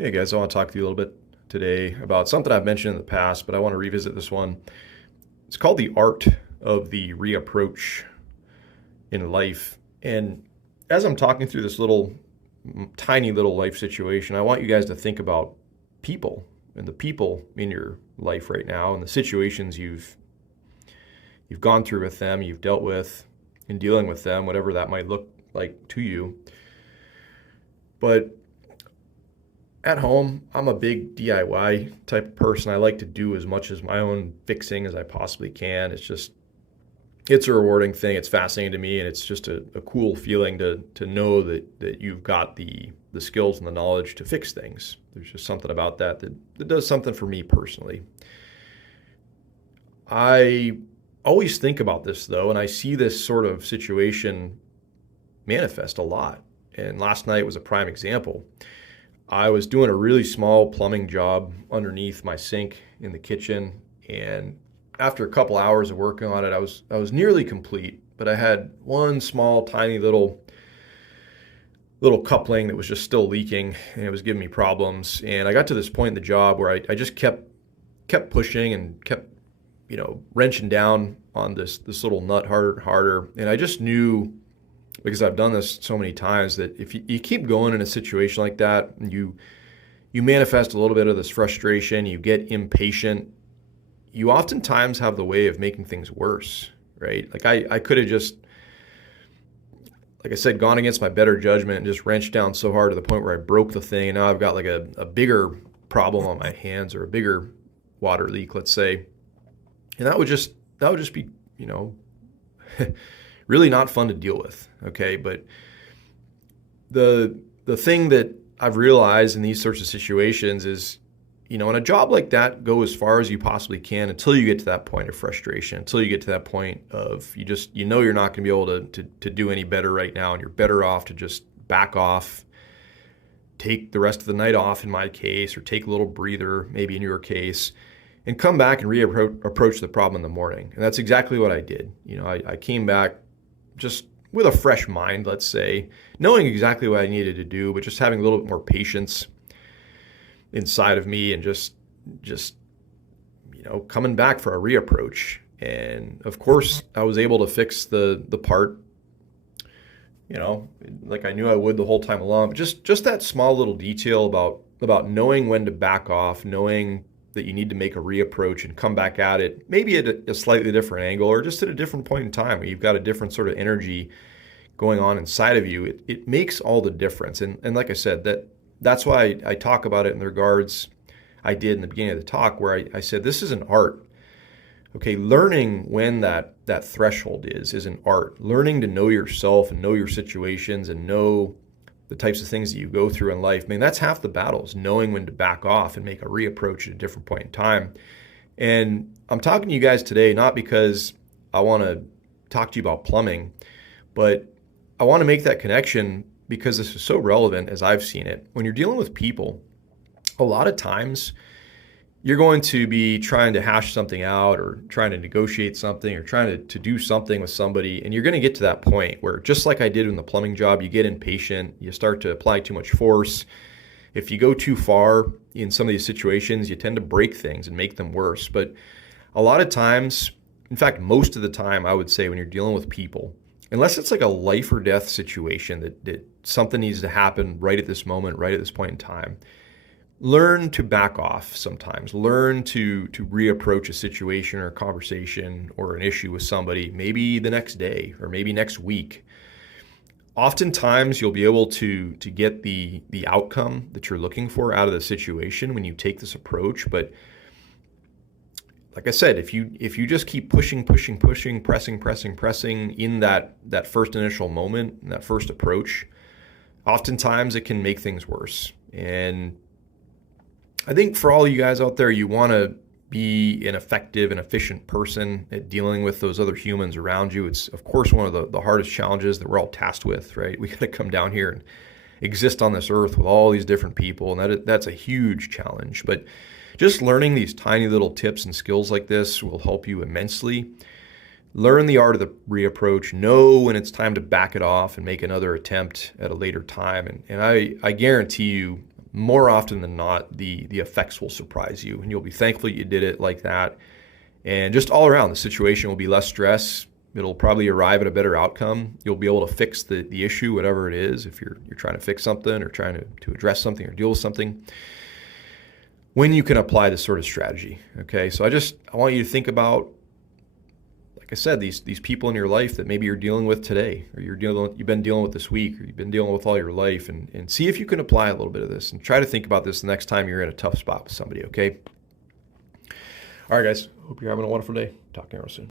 Hey guys, I want to talk to you a little bit today about something I've mentioned in the past, but I want to revisit this one. It's called the art of the reapproach in life. And as I'm talking through this tiny little life situation, I want you guys to think about people and the people in your life right now and the situations you've gone through with them, you've dealt with in dealing with them, whatever that might look like to you. But at home, I'm a big DIY type of person. I like to do as much as my own fixing as I possibly can. It's a rewarding thing. It's fascinating to me, and it's just a cool feeling to know that you've got the skills and the knowledge to fix things. There's just something about that does something for me personally. I always think about this though, and I see this sort of situation manifest a lot. And last night was a prime example. I was doing a really small plumbing job underneath my sink in the kitchen, and after a couple hours of working on it, I was nearly complete, but I had one small, tiny little coupling that was just still leaking, and it was giving me problems. And I got to this point in the job where I just kept pushing and kept wrenching down on this little nut harder and harder, and I just knew, because I've done this so many times, that if you keep going in a situation like that, and you manifest a little bit of this frustration, you get impatient, you oftentimes have the way of making things worse, right? Like I could have just, like I said, gone against my better judgment and just wrenched down so hard to the point where I broke the thing, and now I've got like a bigger problem on my hands, or a bigger water leak, let's say. And that would just be, really not fun to deal with, okay? But the thing that I've realized in these sorts of situations is, in a job like that, go as far as you possibly can until you get to that point of frustration, until you get to that point of you're not going to be able to do any better right now, and you're better off to just back off, take the rest of the night off in my case, or take a little breather maybe in your case, and come back and reapproach the problem in the morning. And that's exactly what I did. I came back just with a fresh mind, let's say, knowing exactly what I needed to do, but just having a little bit more patience inside of me, and just coming back for a reapproach. And of course, I was able to fix the part, like I knew I would the whole time along. But just that small little detail about knowing when to back off, knowing that you need to make a reapproach and come back at it, maybe at a slightly different angle, or just at a different point in time where you've got a different sort of energy going on inside of you. It makes all the difference. And like I said, that's why I talk about it in the regards I did in the beginning of the talk, where I said this is an art. Okay, learning when that threshold is an art. Learning to know yourself and know your situations and know the types of things that you go through in life. I mean, that's half the battle, is knowing when to back off and make a reapproach at a different point in time. And I'm talking to you guys today not because I want to talk to you about plumbing, but I want to make that connection because this is so relevant as I've seen it. When you're dealing with people, a lot of times you're going to be trying to hash something out, or trying to negotiate something, or trying to do something with somebody, and you're going to get to that point where, just like I did in the plumbing job, you get impatient, you start to apply too much force. If you go too far in some of these situations, you tend to break things and make them worse. But a lot of times, in fact, most of the time, I would say, when you're dealing with people, unless it's like a life or death situation that something needs to happen right at this moment, right at this point in time, learn to back off sometimes. Learn to reapproach a situation or a conversation or an issue with somebody, maybe the next day or maybe next week. Oftentimes, you'll be able to get the outcome that you're looking for out of the situation when you take this approach. But like I said, if you just keep pushing, pressing in that first initial moment, in that first approach, oftentimes it can make things worse. And I think for all you guys out there, you want to be an effective and efficient person at dealing with those other humans around you. It's, of course, one of the hardest challenges that we're all tasked with, right? We got to come down here and exist on this earth with all these different people, and that's a huge challenge. But just learning these tiny little tips and skills like this will help you immensely. Learn the art of the reapproach. Know when it's time to back it off and make another attempt at a later time. And I guarantee you, more often than not, the effects will surprise you, and you'll be thankful you did it like that. And just all around, the situation will be less stress. It'll probably arrive at a better outcome. You'll be able to fix the issue, whatever it is, if you're trying to fix something or trying to address something or deal with something, when you can apply this sort of strategy. Okay, so I want you to think about, like I said, these people in your life that maybe you're dealing with today, or you've been dealing with this week, or you've been dealing with all your life, and see if you can apply a little bit of this, and try to think about this the next time you're in a tough spot with somebody. Okay. All right, guys. Hope you're having a wonderful day. Talk to you soon.